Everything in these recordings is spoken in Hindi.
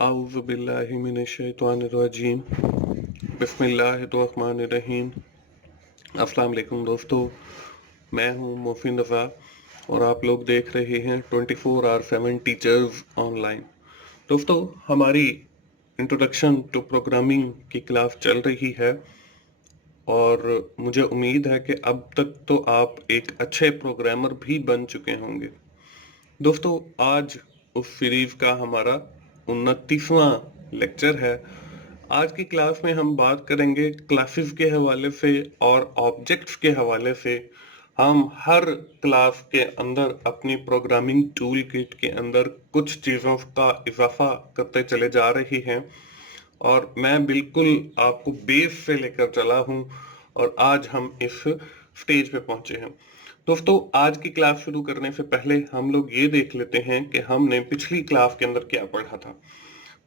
आऊज़ु बिल्लाहि मिनश्शैतानिर्रजीम बिस्मिल्लाहिर्रहमानिर्रहीम। अस्सलाम वालेकुम दोस्तों, मैं हूं मोहसिन रज़ा और आप लोग देख रहे हैं 24/7 टीचर्स ऑनलाइन। दोस्तों, हमारी इंट्रोडक्शन टू प्रोग्रामिंग की क्लास चल रही है और मुझे उम्मीद है कि अब तक तो आप एक अच्छे प्रोग्रामर भी बन चुके होंगे। दोस्तों, आज उस सीरीज का हमारा 29वां लेक्चर है। आज की क्लास में हम बात करेंगे क्लासेस के हवाले से और ऑब्जेक्ट्स के हवाले से। हम हर क्लास के अंदर अपनी प्रोग्रामिंग टूल किट के अंदर कुछ चीज़ों का इजाफा करते चले जा रहे हैं और मैं बिल्कुल आपको बेस से लेकर चला हूं और आज हम इस स्टेज पे पहुंचे हैं। दोस्तों, आज की क्लास शुरू करने से पहले हम लोग ये देख लेते हैं कि हमने पिछली क्लास के अंदर क्या पढ़ा था।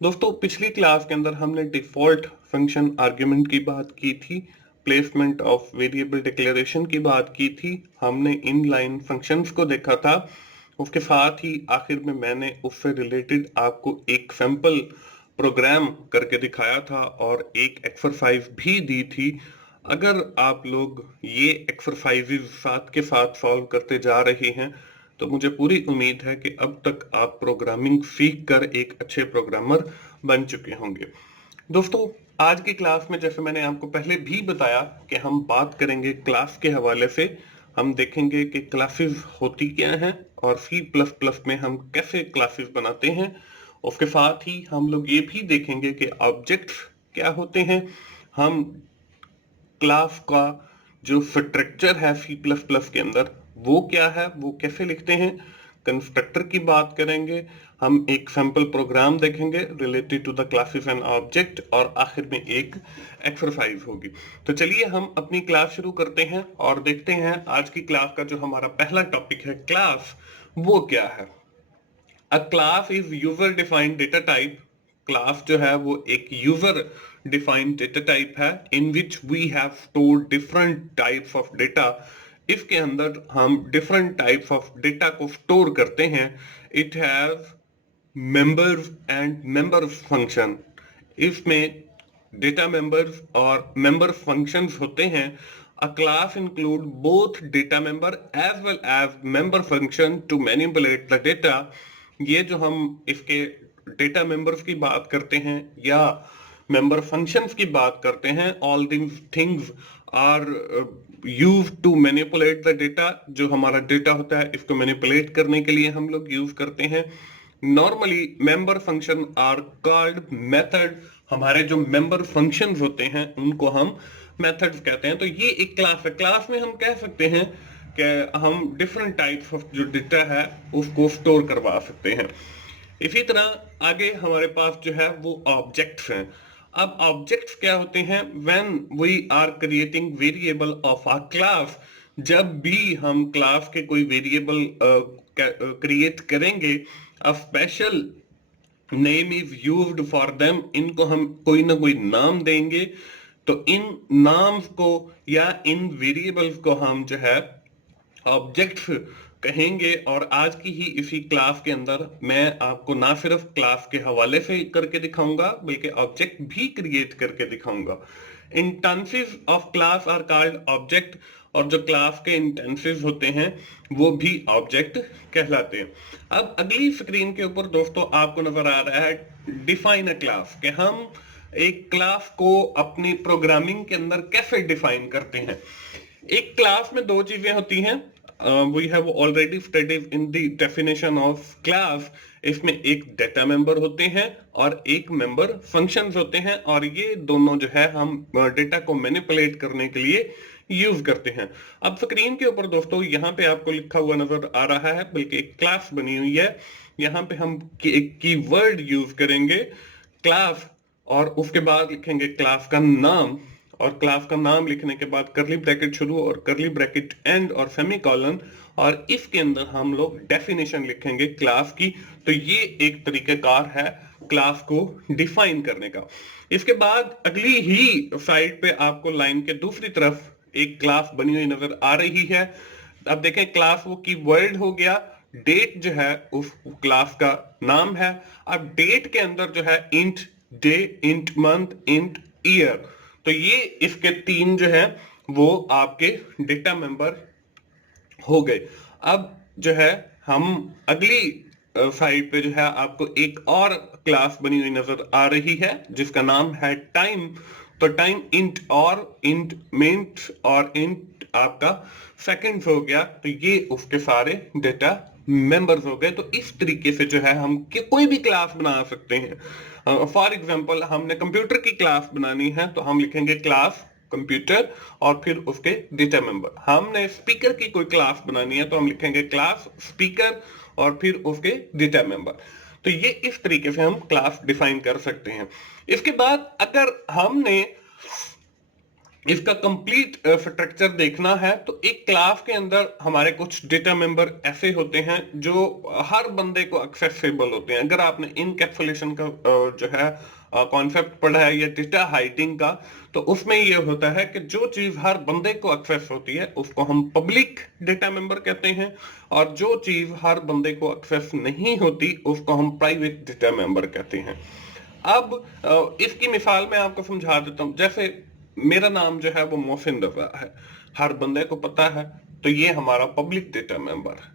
दोस्तों, पिछली क्लास के अंदर हमने डिफॉल्ट फंक्शन आर्ग्यूमेंट की बात की थी, प्लेसमेंट ऑफ वेरिएबल डिक्लेरेशन की बात की थी, हमने इनलाइन फंक्शंस को देखा था। उसके साथ ही आखिर में मैंने उससे रिलेटेड आपको एक सैंपल प्रोग्राम करके दिखाया था और एक एक्सरसाइज भी दी थी। अगर आप लोग ये एक्सरसाइजेज साथ के साथ सॉल्व करते जा रहे हैं तो मुझे पूरी उम्मीद है कि अब तक आप प्रोग्रामिंग सीख कर एक अच्छे प्रोग्रामर बन चुके होंगे। दोस्तों, आज की क्लास में जैसे मैंने आपको पहले भी बताया कि हम बात करेंगे क्लास के हवाले से। हम देखेंगे कि क्लासेस होती क्या हैं और C++ में हम कैसे क्लासेस बनाते हैं। उसके साथ ही हम लोग ये भी देखेंगे कि ऑब्जेक्ट्स क्या होते हैं। हम क्लास का जो स्ट्रक्चर है C++ के अंदर वो क्या है, वो कैसे लिखते हैं। कंस्ट्रक्टर की बात करेंगे, हम एक सैंपल प्रोग्राम देखेंगे related to the classes and object और आखिर में एक एक्सरसाइज होगी। तो चलिए हम अपनी क्लास शुरू करते हैं और देखते हैं आज की क्लास का जो हमारा पहला टॉपिक है क्लास, वो क्या है। A class is user defined data type. Class जो है वो एक यूजर डिफाइंड डेटा टाइप है in which we have stored different types of data. इसके अंदर हम डिफरेंट टाइप्स ऑफ डेटा को स्टोर करते हैं। It has members and members function. इसमें डेटा मेंबर्स और मेंबर फंक्शंस होते हैं। A class include both data member as well as member function to manipulate the data। ये जो हम इसके डेटा मेंबर्स की बात करते हैं या मेंबर फंक्शंस की बात करते हैं, all these things are use to manipulate the data. जो हमारा डेटा होता है इसको मैनिपुलेट करने के लिए हम लोग यूज करते हैं। Normally member function are called method. हमारे जो मेंबर फंक्शंस होते हैं उनको हम मेथड्स कहते हैं। तो ये एक क्लास है। क्लास में हम कह सकते हैं कि हम डिफरेंट टाइप्स ऑफ जो डेटा है उसको स्टोर करवा सकते हैं। इसी तरह आगे हमारे पास जो है वो ऑब्जेक्ट्स हैं। अब ऑब्जेक्ट्स क्या होते हैं? When we are creating variable of a class. जब भी हम क्लास के कोई वेरिएबल क्रिएट करेंगे, a special name is used for them. इनको हम कोई ना कोई नाम देंगे। तो इन नाम्स को या इन वेरिएबल्स को हम जो है ऑब्जेक्ट्स कहेंगे। और आज की ही इसी क्लास के अंदर मैं आपको ना सिर्फ क्लास के हवाले से करके दिखाऊंगा बल्कि ऑब्जेक्ट भी क्रिएट करके दिखाऊंगा। Instances of class are called object. और जो क्लास के इंस्टेंसेस होते हैं वो भी ऑब्जेक्ट कहलाते हैं। अब अगली स्क्रीन के ऊपर दोस्तों आपको नजर आ रहा है डिफाइन अ क्लास, कि हम एक क्लास को अपनी प्रोग्रामिंग के अंदर कैसे डिफाइन करते हैं। एक क्लास में दो चीजें होती हैं। We have already studied in the definition of class. इसमें एक डेटा मेंबर होते हैं और एक मेंबर फंक्शंस होते हैं और ये दोनों जो है हम डेटा को मैनिपुलेट करने के लिए यूज करते हैं। अब स्क्रीन के ऊपर दोस्तों यहाँ पे आपको लिखा हुआ नजर आ रहा है, बल्कि एक क्लास बनी हुई है। यहाँ पे हम एक कीवर्ड यूज करेंगे क्लास और उसके बाद लिखेंगे क्लास का नाम। और क्लास का नाम लिखने के बाद करली ब्रैकेट शुरू और करली ब्रैकेट एंड और सेमीकोलन, और इसके अंदर हम लोग डेफिनेशन लिखेंगे क्लास की। तो ये एक तरीकेकार है क्लास को डिफाइन करने का। इसके बाद अगली ही साइड पे आपको लाइन के दूसरी तरफ एक क्लास बनी हुई नजर आ रही है। अब देखें, क्लास वो कीवर्ड हो गया। डेट जो है उस क्लास का नाम है। अब डेट के अंदर जो है int day, int month, int year, तो ये इसके तीन जो है वो आपके डेटा मेंबर हो गए। अब जो है हम अगली साइड पे जो है आपको एक और क्लास बनी हुई नजर आ रही है जिसका नाम है टाइम। तो टाइम इंट और इंट मिनट और इंट आपका सेकंड्स हो गया, तो ये उसके सारे डेटा मेंबर्स हो गए। तो इस तरीके से जो है हम कोई भी क्लास बना सकते हैं। फॉर एग्जांपल हमने कंप्यूटर की क्लास बनानी है तो हम लिखेंगे क्लास कंप्यूटर और फिर उसके डेटा मेंबर। हमने स्पीकर की कोई क्लास बनानी है तो हम लिखेंगे क्लास स्पीकर और फिर उसके डेटा मेंबर। तो ये इस तरीके से हम क्लास डिफाइन कर सकते हैं। इसके बाद अगर हमने इसका कंप्लीट स्ट्रक्चर देखना है तो एक क्लास के अंदर हमारे कुछ डेटा मेंबर ऐसे होते हैं जो हर बंदे को एक्सेसिबल होते हैं। अगर आपने इनकैप्सुलेशन का जो है कॉन्सेप्ट पढ़ा है या डेटा हाइडिंग का, तो उसमें ये होता है कि जो चीज हर बंदे को एक्सेस होती है उसको हम पब्लिक डेटा मेंबर कहते हैं, और जो चीज हर बंदे को एक्सेस नहीं होती उसको हम प्राइवेट डेटा मेंबर कहते हैं। अब इसकी मिसाल मैं आपको समझा देता हूं। जैसे मेरा नाम जो है वो मोहसिन रजा है, हर बंदे को पता है, तो ये हमारा पब्लिक डेटा मेंबर है।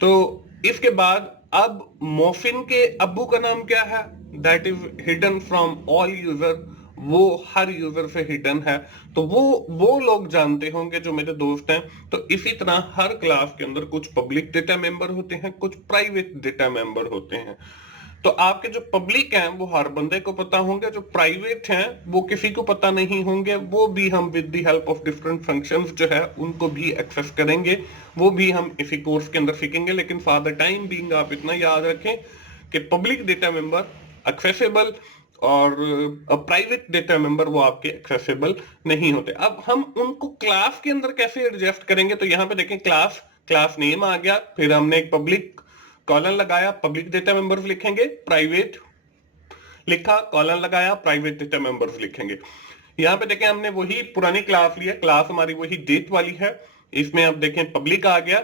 तो इसके बाद अब मोहसिन के अब्बू का नाम क्या है, that is hidden from all user, वो हर यूजर से हिडन है। तो वो लोग जानते होंगे जो मेरे दोस्त हैं। तो इसी तरह हर क्लास के अंदर कुछ पब्लिक डेटा मेंबर होते हैं, कुछ प्राइवेट डेटा मेंबर होते हैं। तो आपके जो पब्लिक हैं वो हर बंदे को पता होंगे, जो प्राइवेट हैं वो किसी को पता नहीं होंगे, वो भी हम with the help of different functions जो है उनको भी एक्सेस करेंगे। वो भी हम इसी कोर्स के अंदर सीखेंगे, लेकिन फॉर द टाइम बीइंग आप इतना याद रखें कि पब्लिक डेटा मेंबर एक्सेसिबल और प्राइवेट डेटा मेंबर वो आपके एक्सेसिबल नहीं होते। अब हम उनको क्लास के अंदर कैसे एडजस्ट करेंगे, तो यहाँ पे देखें क्लास, क्लास नेम आ गया, फिर हमने एक पब्लिक कॉलन लगाया, पब्लिक डेटा मेंबर्स लिखेंगे, प्राइवेट लिखा, कॉलन लगाया, प्राइवेट डेटा मेंबर्स लिखेंगे। यहाँ पे देखें हमने वही पुरानी क्लास ली है, क्लास हमारी वही डेट वाली है। इसमें आप देखें पब्लिक आ गया,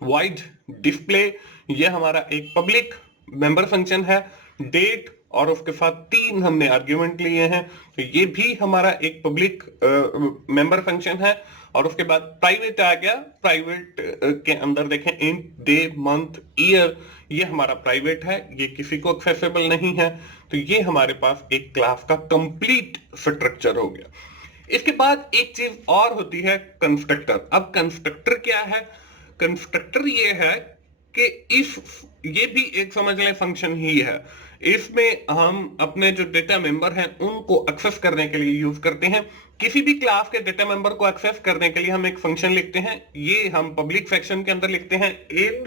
वाइड डिस्प्ले, ये हमारा एक पब्लिक मेंबर फंक्शन है। डेट और उसके साथ तीन हमने आर्ग्यूमेंट लिए हैं, तो ये भी हमारा एक पब्लिक मेंबर फंक्शन है। और उसके बाद प्राइवेट आ गया, प्राइवेट के अंदर देखें इंट डे मंथ ईयर, ये हमारा प्राइवेट है, ये किसी को एक्सेसिबल नहीं है। तो ये हमारे पास एक क्लास का कंप्लीट स्ट्रक्चर हो गया। इसके बाद एक चीज और होती है कंस्ट्रक्टर। अब कंस्ट्रक्टर क्या है, कंस्ट्रक्टर ये है कि इस ये भी एक समझ लें फंक्शन ही है। इसमें हम अपने जो डेटा मेंबर हैं उनको एक्सेस करने के लिए यूज करते हैं। किसी भी क्लास के डेटा मेंबर को एक्सेस करने के लिए हम एक फंक्शन लिखते हैं, ये हम पब्लिक सेक्शन के अंदर लिखते हैं। इन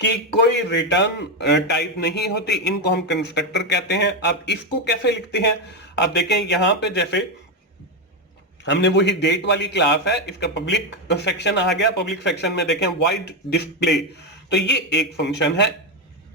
की कोई रिटर्न टाइप नहीं होती, इनको हम कंस्ट्रक्टर कहते हैं। अब इसको कैसे लिखते हैं, आप देखें यहां पे जैसे हमने वही डेट वाली क्लास है, इसका पब्लिक सेक्शन आ गया, पब्लिक सेक्शन में देखें वाइड डिस्प्ले, तो ये एक फंक्शन है,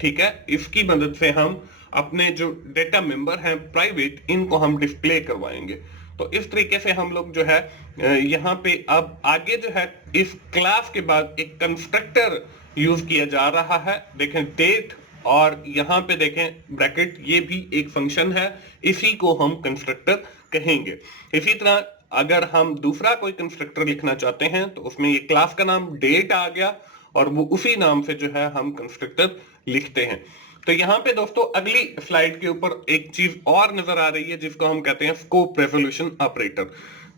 ठीक है। इसकी मदद से हम अपने जो डेटा मेंबर हैं प्राइवेट, इनको हम डिस्प्ले करवाएंगे। तो इस तरीके से हम लोग जो है यहाँ पे अब आगे जो है इस क्लास के बाद एक कंस्ट्रक्टर यूज किया जा रहा है। देखें डेट और यहाँ पे देखें ब्रैकेट, ये भी एक फंक्शन है, इसी को हम कंस्ट्रक्टर कहेंगे। इसी तरह अगर हम दूसरा कोई कंस्ट्रक्टर लिखना चाहते हैं तो उसमें ये क्लास का नाम डेट आ गया और वो उसी नाम से जो है हम कंस्ट्रक्टर लिखते हैं। तो यहाँ पे दोस्तों अगली स्लाइड के ऊपर एक चीज और नजर आ रही है जिसको हम कहते हैं स्कोप रेजोल्यूशन ऑपरेटर।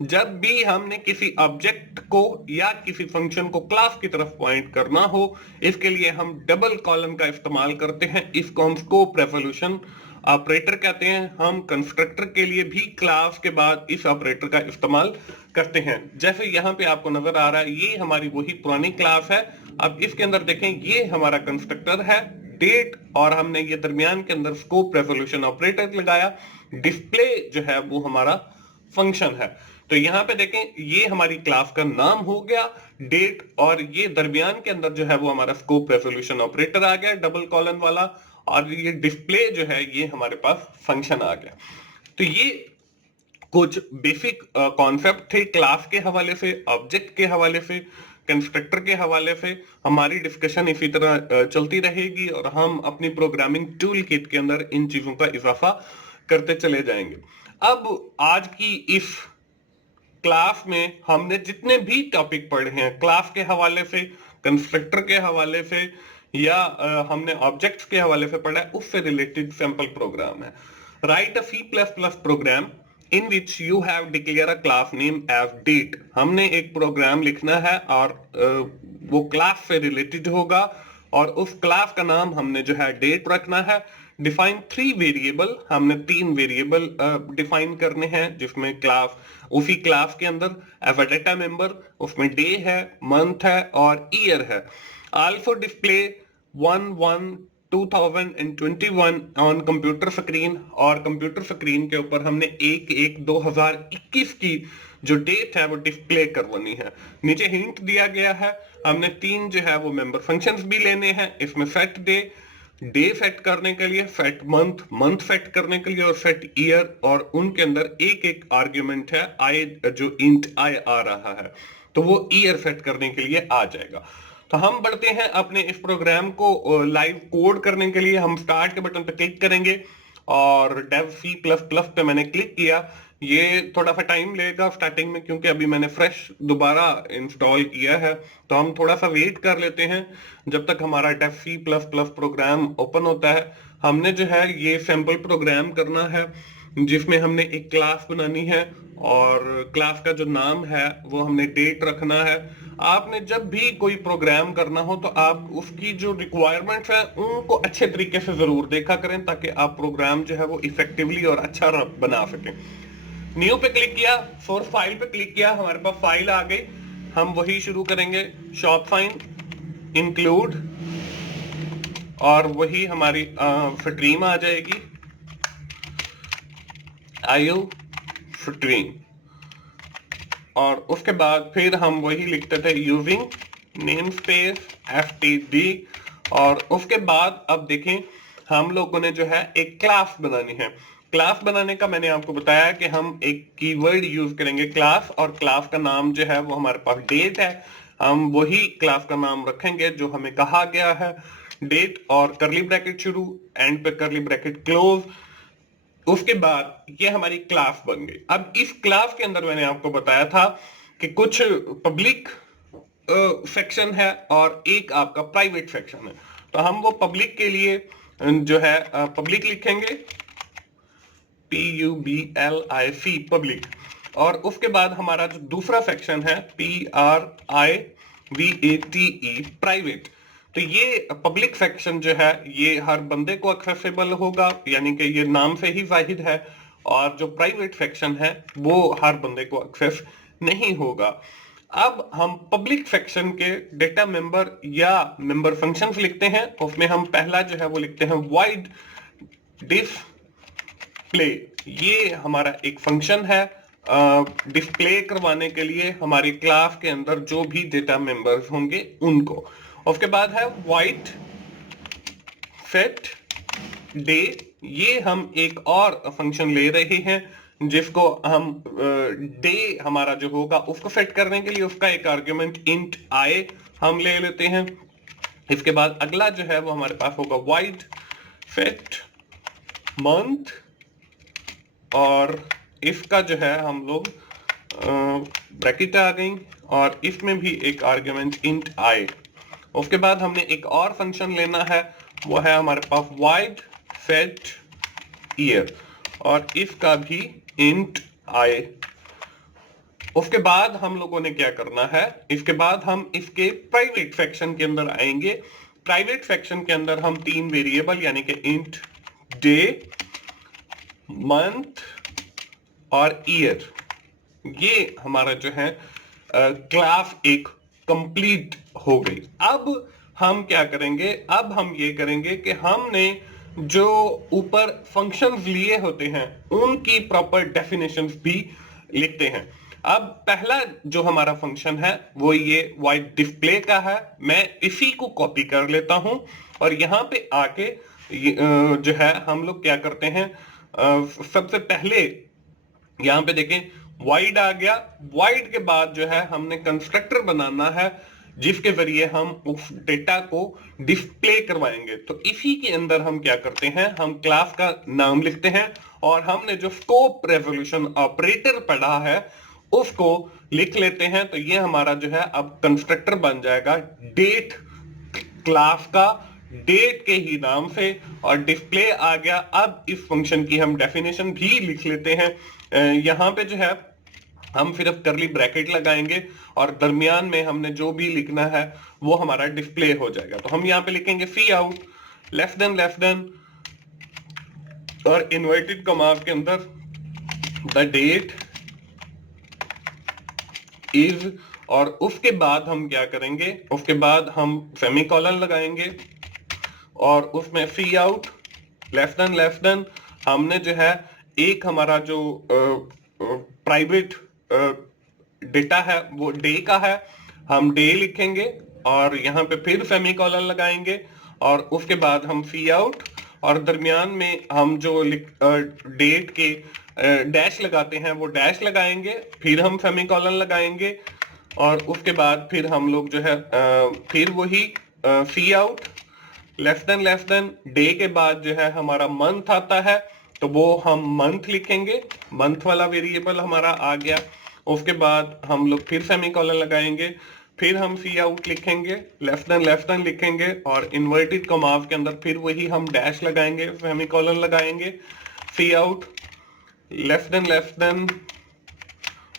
जब भी हमने किसी ऑब्जेक्ट को या किसी फंक्शन को क्लास की तरफ पॉइंट करना हो, इसके लिए हम डबल कॉलन का इस्तेमाल करते हैं, इसको हम स्कोप रेजोल्यूशन ऑपरेटर कहते हैं। हम कंस्ट्रक्टर के लिए भी क्लास के बाद इस ऑपरेटर का इस्तेमाल करते हैं। जैसे यहाँ पे आपको नजर आ रहा है, ये हमारी वही पुरानी क्लास है। अब इसके अंदर देखें ये हमारा कंस्ट्रक्टर है डेट, और हमने ये दरमियान के अंदर स्कोप रेजोल्यूशन ऑपरेटर लगाया। डिस्प्ले जो है वो हमारा फंक्शन है। तो यहाँ पे देखें ये हमारी क्लास का नाम हो गया डेट, और ये दरमियान के अंदर जो है वो हमारा स्कोप रेजोल्यूशन ऑपरेटर आ गया डबल कॉलन वाला, और ये डिस्प्ले जो है ये हमारे पास फंक्शन आ गया। तो ये कुछ बेसिक कॉन्सेप्ट थे क्लास के हवाले से, ऑब्जेक्ट के हवाले से। कंस्ट्रक्टर के हवाले से हमारी डिस्कशन इसी तरह चलती रहेगी और हम अपनी प्रोग्रामिंग टूल किट के अंदर इन चीजों का इजाफा करते चले जाएंगे। अब आज की इस क्लास में हमने जितने भी टॉपिक पढ़े हैं क्लास के हवाले से, कंस्ट्रक्टर के हवाले से या हमने ऑब्जेक्ट्स के हवाले से पढ़ा है, उससे रिलेटेड सैंपल प्रोग्राम है। Right a C++ program in which you have declare a class name as date. हमने एक प्रोग्राम लिखना है और वो क्लास से रिलेटेड होगा और उस क्लास का नाम हमने जो है डेट रखना है। डिफाइन 3 वेरिएबल, हमने 3 वेरिएबल डिफाइन करने हैं जिसमें क्लास, उसी क्लास के अंदर एज अ डेटा मेंबर उसमें डे है, मंथ है और ईयर है। Also display 1/1/2021 on computer screen, और कंप्यूटर स्क्रीन के ऊपर हमने 1/1/2021 की जो डेट है वो डिस्प्ले करवानी है। नीचे हिंट दिया गया है, हमने 3 जो है वो मेंबर फंक्शंस भी लेने हैं। इसमें सेट डे, डे सेट करने के लिए, सेट मंथ, मंथ सेट करने के लिए और सेट ईयर, और उनके अंदर एक एक आर्ग्यूमेंट है आई, जो इंट आई आ रहा है तो वो ईयर सेट करने के लिए आ जाएगा। तो हम बढ़ते हैं अपने इस प्रोग्राम को लाइव कोड करने के लिए। हम स्टार्ट के बटन पर क्लिक करेंगे और डेव C++ पे मैंने क्लिक किया। ये थोड़ा सा टाइम लेगा स्टार्टिंग में क्योंकि अभी मैंने फ्रेश दोबारा इंस्टॉल किया है, तो हम थोड़ा सा वेट कर लेते हैं जब तक हमारा डेव C++ प्रोग्राम ओपन होता है। हमने जो है ये सैंपल प्रोग्राम करना है जिसमें हमने एक क्लास बनानी है और क्लास का जो नाम है वो हमने डेट रखना है। आपने जब भी कोई प्रोग्राम करना हो तो आप उसकी जो रिक्वायरमेंट्स है उनको अच्छे तरीके से जरूर देखा करें ताकि आप प्रोग्राम जो है वो इफेक्टिवली और अच्छा बना सकें। न्यू पे क्लिक किया, सोर्स फाइल पे क्लिक किया, हमारे पास फाइल आ गई। हम वही शुरू करेंगे, शॉप फाइन इंक्लूड, और वही हमारी स्ट्रीम आ जाएगी, IO स्ट्रीम, और उसके बाद फिर हम वही लिखते थे यूजिंग नेम स्पेस FTD, और उसके बाद अब देखें हम लोगों ने जो है एक क्लास बनानी है। क्लास बनाने का मैंने आपको बताया कि हम एक कीवर्ड यूज करेंगे क्लास, और क्लास का नाम जो है वो हमारे पास डेट है। हम वही क्लास का नाम रखेंगे जो हमें कहा गया है, डेट और करली ब्रैकेट शुरू, एंड पे करली ब्रैकेट क्लोज। उसके बाद ये हमारी क्लास बन गई। अब इस क्लास के अंदर मैंने आपको बताया था कि कुछ पब्लिक सेक्शन है और एक आपका प्राइवेट सेक्शन है। तो हम वो पब्लिक के लिए जो है पब्लिक लिखेंगे, PUBLIC पब्लिक, और उसके बाद हमारा जो दूसरा सेक्शन है PRIVATE प्राइवेट। तो ये पब्लिक सेक्शन जो है ये हर बंदे को एक्सेसिबल होगा, यानी कि ये नाम से ही जाहिर है, और जो प्राइवेट सेक्शन है वो हर बंदे को एक्सेस नहीं होगा। अब हम पब्लिक सेक्शन के डेटा मेंबर या मेंबर फंक्शंस लिखते हैं। उसमें हम पहला जो है वो लिखते हैं void डिस्प्ले। ये हमारा एक फंक्शन है डिस्प्ले करवाने के लिए हमारी क्लास के अंदर जो भी डेटा मेंबर्स होंगे उनको। उसके बाद है void set डे। ये हम एक और फंक्शन ले रहे हैं जिसको हम डे हमारा जो होगा उसको सेट करने के लिए उसका एक आर्ग्यूमेंट इंट आई हम ले लेते हैं। इसके बाद अगला जो है वो हमारे पास होगा void set मंथ, और इसका जो है हम लोग ब्रैकेट आ गई और इसमें भी एक आर्ग्यूमेंट इंट आई। उसके बाद हमने एक और फंक्शन लेना है, वो है हमारे पास void set year, और इसका भी इंट आई। उसके बाद हम लोगों ने क्या करना है, इसके बाद हम इसके प्राइवेट सेक्शन के अंदर आएंगे। प्राइवेट सेक्शन के अंदर हम 3 वेरिएबल यानी कि इंट डे, मंथ और ईयर, ये हमारा जो है क्लास एक कंप्लीट हो गई। अब हम क्या करेंगे, अब हम ये करेंगे कि हमने जो ऊपर फंक्शंस लिए होते हैं उनकी प्रॉपर डेफिनेशंस भी लिखते हैं। अब पहला जो हमारा फंक्शन है वो ये void डिस्प्ले का है। मैं इसी को कॉपी कर लेता हूं और यहाँ पे आके जो है हम लोग क्या करते हैं, सबसे पहले यहाँ पे देखें void आ गया। void के बाद जो है हमने कंस्ट्रक्टर बनाना है जिसके जरिए हम उस डेटा को डिस्प्ले करवाएंगे। तो इसी के अंदर हम क्या करते हैं, हम क्लास का नाम लिखते हैं और हमने जो स्कोप रेजोल्यूशन ऑपरेटर पढ़ा है उसको लिख लेते हैं। तो ये हमारा जो है अब कंस्ट्रक्टर बन जाएगा डेट क्लास का, डेट के ही नाम से, और डिस्प्ले आ गया। अब इस फंक्शन की हम डेफिनेशन भी लिख लेते हैं। यहाँ पे जो है हम सिर्फ करली ब्रैकेट लगाएंगे और दरमियान में हमने जो भी लिखना है वो हमारा डिस्प्ले हो जाएगा। तो हम यहाँ पे लिखेंगे सी आउट लेस देन और इन्वर्टेड कॉमा के अंदर द डेट इज, और उसके बाद हम क्या करेंगे, उसके बाद हम सेमीकोलन लगाएंगे और उसमें सी आउट लेस देन हमने जो है एक हमारा जो प्राइवेट डेटा है वो डे का है, हम डे लिखेंगे और यहाँ पे फिर सेमीकोलन लगाएंगे और उसके बाद हम सी आउट और दरमियान में हम जो डेट के डैश लगाते हैं वो डैश लगाएंगे, फिर हम सेमीकोलन लगाएंगे और उसके बाद फिर हम लोग जो है फिर वही सी आउट लेस देन डे के बाद जो है हमारा मंथ आता है तो वो हम मंथ लिखेंगे, मंथ वाला वेरिएबल हमारा आ गया। उसके बाद हम लोग फिर सेमीकोलन लगाएंगे, फिर हम सी आउट लिखेंगे, लेस देन लिखेंगे और इन्वर्टेड कॉमास के अंदर फिर वही हम डैश लगाएंगे, सेमीकोलन लगाएंगे, सी आउट लेस देन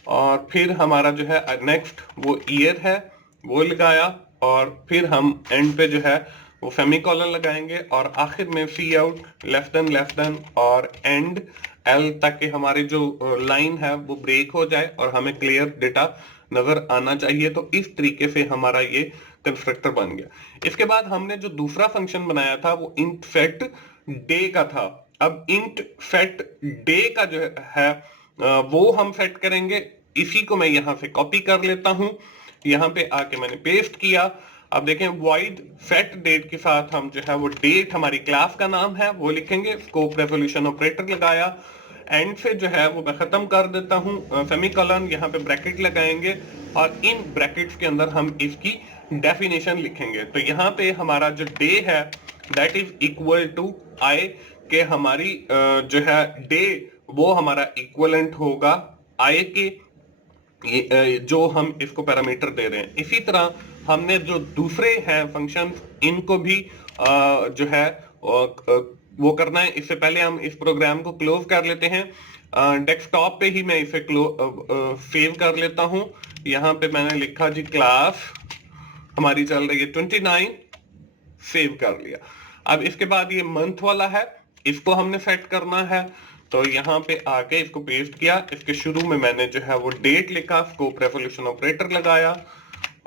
और फिर हमारा जो है नेक्स्ट वो ईयर है वो लगाया और फिर हम एंड पे जो है वो सेमीकोलन लगाएंगे और आखिर में सी आउट लेस देन और एंड एल, ताकि हमारी जो लाइन है वो ब्रेक हो जाए और हमें क्लियर डेटा नजर आना चाहिए। तो इस तरीके से हमारा ये कंस्ट्रक्टर बन गया। इसके बाद हमने जो दूसरा फंक्शन बनाया था वो इंट सेट डे का था। अब इंट सेट डे का जो है वो हम सेट करेंगे। इसी को मैं यहाँ से कॉपी कर लेता हूं, यहाँ पे आके मैंने पेस्ट किया। अब देखें वॉइड सेट डेट के साथ हम जो है वो डेट हमारी क्लास का नाम है वो लिखेंगे, स्कोप रेजोल्यूशन ऑपरेटर लगाया, एंड से जो है वो मैं खत्म कर देता हूं सेमीकोलन, यहाँ पे ब्रैकेट लगाएंगे और इन ब्रैकेट्स के अंदर हम इसकी डेफिनेशन लिखेंगे। तो यहाँ पे हमारा जो डे है दैट इज इक्वल टू आई, के हमारी जो है डे वो हमारा इक्वलेंट होगा आई के, जो हम इसको पैरामीटर दे रहे हैं। इसी तरह हमने जो दूसरे हैं फंक्शन इनको भी जो है वो करना है। इससे पहले हम इस प्रोग्राम को क्लोज कर लेते हैं। डेस्कटॉप पे ही मैं इसे सेव कर लेता हूं। यहाँ पे मैंने लिखा जी क्लास हमारी चल रही है 29, सेव कर लिया। अब इसके बाद ये मंथ वाला है, इसको हमने सेट करना है। तो यहाँ पे आके इसको पेस्ट किया, इसके शुरू में मैंने जो है वो डेट लिखा, स्कोप रेजोल्यूशन ऑपरेटर लगाया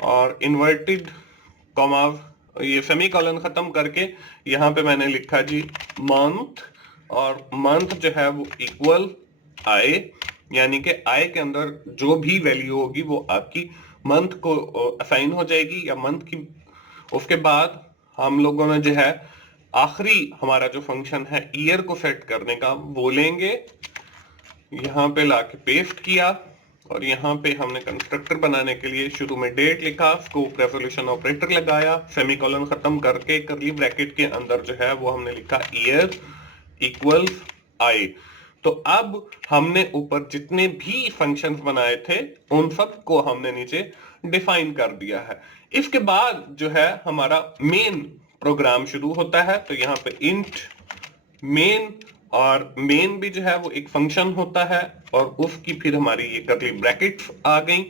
और इन्वर्टेड कॉमा ये सेमीकोलन खत्म करके यहाँ पे मैंने लिखा जी मंथ, और मंथ जो है वो इक्वल आई, यानी कि आई के अंदर जो भी वैल्यू होगी वो आपकी मंथ को असाइन हो जाएगी या मंथ की। उसके बाद हम लोगों ने जो है आखिरी हमारा जो फंक्शन है ईयर को सेट करने का वो लेंगे, यहाँ पे लाके पेस्ट किया और यहाँ पे हमने कंस्ट्रक्टर बनाने के लिए शुरू में डेट लिखा, स्कोप रेजोल्यूशन ऑपरेटर लगाया, सेमीकोलन खत्म करके करली ब्रैकेट के अंदर जो है वो हमने लिखा ईयर इक्वल्स आई। तो अब हमने ऊपर जितने भी फंक्शंस बनाए थे उन सब को हमने नीचे डिफाइन कर दिया है। इसके बाद जो है हमारा मेन प्रोग्राम शुरू होता है। तो यहाँ पे इंट मेन, और मेन भी जो है वो एक फंक्शन होता है और उसकी फिर हमारी ये करली ब्रैकेट्स आ गई।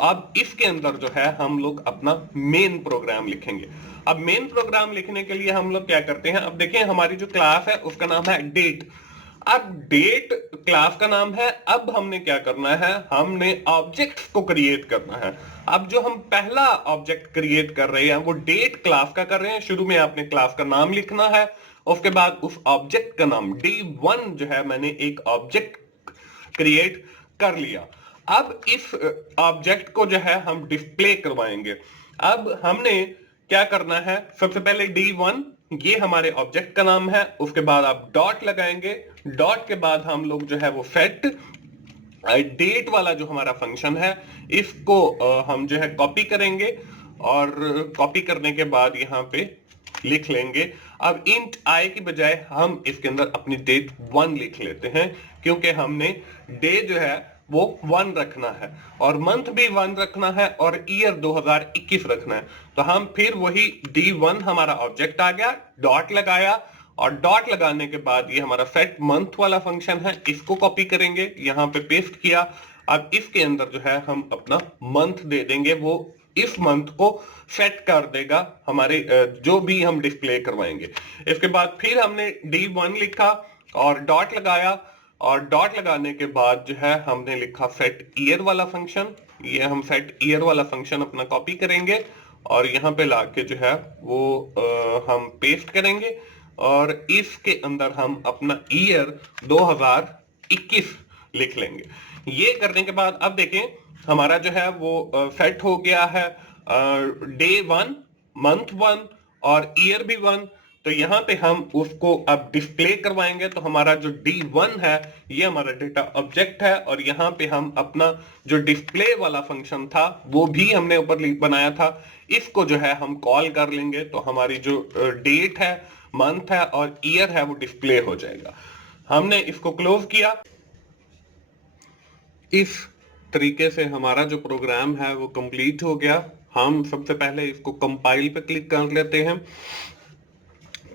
अब इसके अंदर जो है हम लोग अपना मेन प्रोग्राम लिखेंगे। अब मेन प्रोग्राम लिखने के लिए हम लोग क्या करते हैं, अब देखें हमारी जो क्लास है उसका नाम है डेट। अब डेट क्लास का नाम है। अब हमने क्या करना है, हमने ऑब्जेक्ट को क्रिएट करना है। अब जो हम पहला ऑब्जेक्ट क्रिएट कर रहे हैं वो डेट क्लास का कर रहे हैं। शुरू में आपने क्लास का नाम लिखना है, उसके बाद उस ऑब्जेक्ट का नाम D1 जो है मैंने एक ऑब्जेक्ट क्रिएट कर लिया। अब इस ऑब्जेक्ट को जो है हम डिस्प्ले करवाएंगे। अब हमने क्या करना है, सबसे पहले D1 ये हमारे ऑब्जेक्ट का नाम है, उसके बाद आप डॉट लगाएंगे, डॉट के बाद हम लोग जो है वो सेट डेट वाला जो हमारा फंक्शन है इसको हम जो है कॉपी करेंगे और कॉपी करने के बाद यहाँ पे लिख लेंगे। अब इंट आई की बजाय हम इसके अंदर अपनी डेट 1 लिख लेते हैं, क्योंकि हमने डे जो है वो 1 रखना है और मंथ भी 1 रखना है और ईयर 2021 रखना है। तो हम फिर वही D1 हमारा ऑब्जेक्ट आ गया, डॉट लगाया और डॉट लगाने के बाद ये हमारा सेट मंथ वाला फंक्शन है, इसको कॉपी करेंगे, यहाँ पे पेस्ट किया। अब इसके अंदर जो है हम अपना मंथ दे देंगे, वो इस मंथ को सेट कर देगा हमारे जो भी हम डिस्प्ले करवाएंगे। इसके बाद फिर हमने D1 लिखा और डॉट लगाया और डॉट लगाने के बाद जो है हमने लिखा सेट ईयर वाला फंक्शन। ये हम सेट ईयर वाला फंक्शन अपना कॉपी करेंगे और यहाँ पे लाके जो है वो हम पेस्ट करेंगे और इसके अंदर हम अपना ईयर 2021 लिख लेंगे। ये करने के बाद अब देखें हमारा जो है वो सेट हो गया है डे 1, मंथ 1 और ईयर भी 1। तो यहाँ पे हम उसको अब डिस्प्ले करवाएंगे। तो हमारा जो D1 है ये हमारा डेटा ऑब्जेक्ट है और यहाँ पे हम अपना जो डिस्प्ले वाला फंक्शन था वो भी हमने ऊपर बनाया था, इसको जो है हम कॉल कर लेंगे। तो हमारी जो डेट है, मंथ है और ईयर है वो डिस्प्ले हो जाएगा। हमने इसको क्लोज किया। इस तरीके से हमारा जो प्रोग्राम है वो कंप्लीट हो गया। हम सबसे पहले इसको कंपाइल पे क्लिक कर लेते हैं।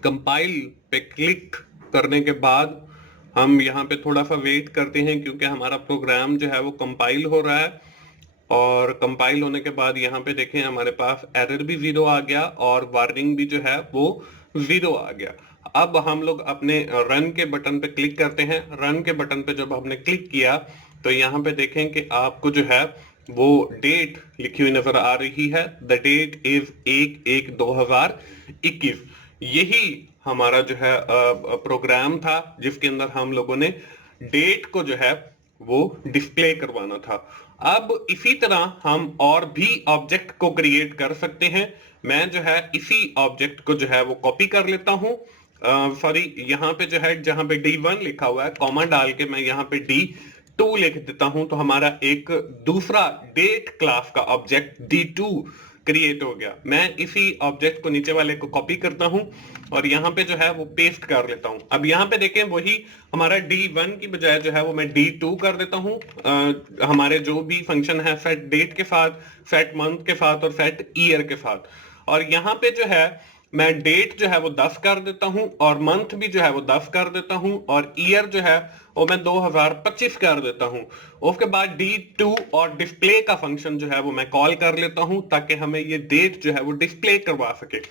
कंपाइल पे क्लिक करने के बाद हम यहाँ पे थोड़ा सा वेट करते हैं, क्योंकि हमारा प्रोग्राम जो है वो कंपाइल हो रहा है। और कंपाइल होने के बाद यहाँ पे देखें हमारे पास एरर भी 0 आ गया और वार्निंग भी जो है वो 0 आ गया। अब हम लोग अपने रन के बटन पे क्लिक करते हैं। रन के बटन पे जब हमने क्लिक किया तो यहाँ पे देखें कि आपको जो है वो डेट लिखी हुई नजर आ रही है। The date is 1/1/2021। यही हमारा जो है प्रोग्राम था जिसके अंदर हम लोगों ने डेट को जो है वो डिस्प्ले करवाना था। अब इसी तरह हम और भी ऑब्जेक्ट को क्रिएट कर सकते हैं। मैं जो है इसी ऑब्जेक्ट को जो है वो कॉपी कर लेता हूं। सॉरी, यहाँ पे जो है जहां पे D1 लिखा हुआ है कॉमा डाल के मैं यहाँ पे D2 लिख देता हूं। तो हमारा एक दूसरा डेट क्लास का ऑब्जेक्ट D2 क्रिएट हो गया। मैं इसी ऑब्जेक्ट को नीचे वाले को कॉपी करता हूं और यहाँ पे जो है वो पेस्ट कर लेता हूं। अब यहाँ पे देखें वही हमारा D1 की बजाय जो है वो मैं D2 कर देता हूं। हमारे जो भी फंक्शन है सेट डेट के साथ, सेट मंथ के साथ और सेट ईयर के साथ। और यहाँ पे जो है मैं डेट जो है वो 10 कर देता हूं और मंथ भी जो है वो 10 कर देता हूं और ईयर जो है वो मैं 2025 कर देता हूं। उसके बाद D2 और डिस्प्ले का फंक्शन जो है वो मैं कॉल कर लेता हूं ताकि हमें ये डेट जो है वो डिस्प्ले करवा सके।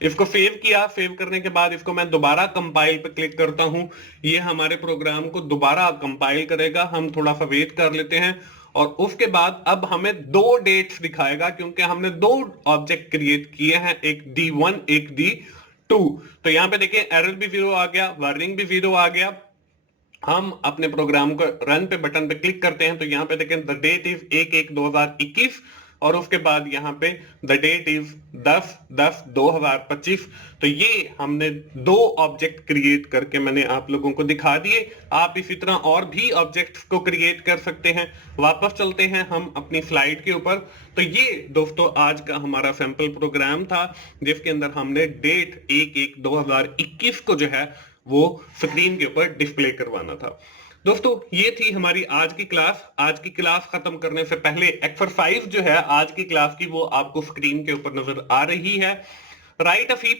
इसको सेव किया। सेव करने के बाद इसको मैं दोबारा कंपाइल पे क्लिक करता हूं। ये हमारे प्रोग्राम को दोबारा कंपाइल करेगा। हम थोड़ा सा वेट कर लेते हैं और उसके बाद अब हमें 2 डेट्स दिखाएगा, क्योंकि हमने 2 ऑब्जेक्ट क्रिएट किए हैं, एक D1 एक D2। तो यहाँ पे देखिए एरर भी 0 आ गया, वार्निंग भी 0 आ गया। हम अपने प्रोग्राम को रन पे बटन पे क्लिक करते हैं तो यहाँ पे देखें द डेट इज 1/1/2021 और उसके बाद यहाँ पे द डेट इज 10/10/2025। तो ये हमने 2 ऑब्जेक्ट क्रिएट करके मैंने आप लोगों को दिखा दिए। आप इसी तरह और भी ऑब्जेक्ट्स को क्रिएट कर सकते हैं। वापस चलते हैं हम अपनी स्लाइड के ऊपर। तो ये दोस्तों आज का हमारा सैंपल प्रोग्राम था जिसके अंदर हमने डेट 1/1/2021 को जो है वो स्क्रीन के ऊपर डिस्प्ले करवाना था। दोस्तों ये थी हमारी आज की क्लास। आज की क्लास खत्म करने से पहले एक्सरसाइज जो है आज की क्लास की वो आपको स्क्रीन के ऊपर नजर आ रही है। Right a C++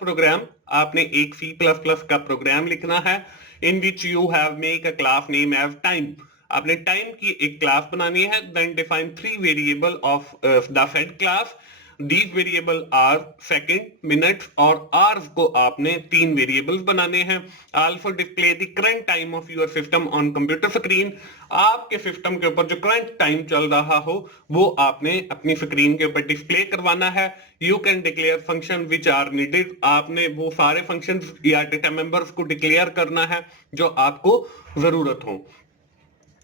program. आपने एक C++ का प्रोग्राम लिखना है in which you have make a class name as time. आपने टाइम की एक क्लास बनानी है। Then define 3 variable of the said class. These variable are second, minutes और आवर्स को आपने 3 वेरिएबल्स बनाने हैं। Also display the current time of your system on computer screen. आपके सिस्टम के ऊपर जो करंट टाइम चल रहा हो वो आपने अपनी स्क्रीन के ऊपर डिस्प्ले करवाना है। You can declare function which are needed. आपने वो सारे फंक्शंस या डेटा मेंबर्स को डिक्लेयर करना है जो आपको जरूरत हो।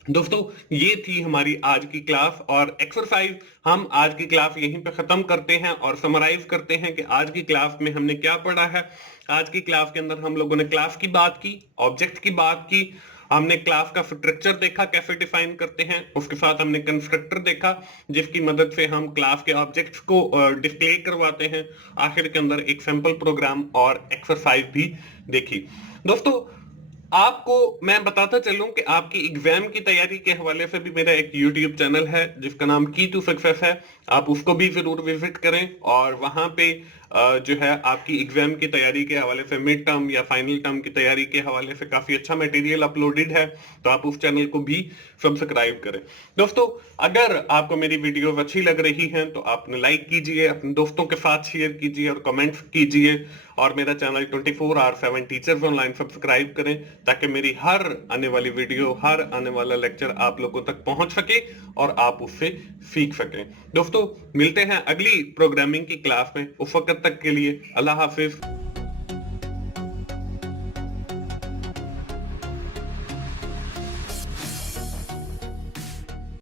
दोस्तों ये थी हमारी आज की क्लास और एक्सरसाइज। हम आज की क्लास यहीं पे खत्म करते हैं और समराइज करते हैं कि आज की क्लास में हमने क्या पढ़ा है। आज की क्लास के अंदर हम लोगों ने क्लास की बात की, ऑब्जेक्ट की बात की, हमने क्लास का स्ट्रक्चर देखा, कैसे डिफाइन करते हैं। उसके साथ हमने कंस्ट्रक्टर देखा, जिसकी मदद से हम क्लास के ऑब्जेक्ट्स को डिस्प्ले करवाते हैं। आखिर के अंदर एक सैंपल प्रोग्राम और एक्सरसाइज भी देखी। दोस्तों, आपको मैं बताता चलूं कि आपकी एग्जाम की तैयारी के हवाले से भी मेरा एक YouTube चैनल है जिसका नाम की टू सक्सेस है। आप उसको भी जरूर विजिट करें और वहां पे जो है आपकी एग्जाम की तैयारी के हवाले से, मिड टर्म या फाइनल टर्म की तैयारी के हवाले से काफी अच्छा मटेरियल अपलोडेड है, तो आप उस चैनल को भी सब्सक्राइब करें। दोस्तों, अगर आपको मेरी वीडियो अच्छी लग रही हैं तो आप लाइक कीजिए, अपने दोस्तों के साथ शेयर कीजिए और कमेंट्स कीजिए, और मेरा चैनल 24/7 टीचर्स ऑनलाइन सब्सक्राइब करें ताकि मेरी हर आने वाली वीडियो, हर आने वाला लेक्चर आप लोगों तक पहुंच सके और आप उससे सीख सकें। दोस्तों, मिलते हैं अगली प्रोग्रामिंग की क्लास में। उस वक्त तक के लिए अल्लाह हाफिज।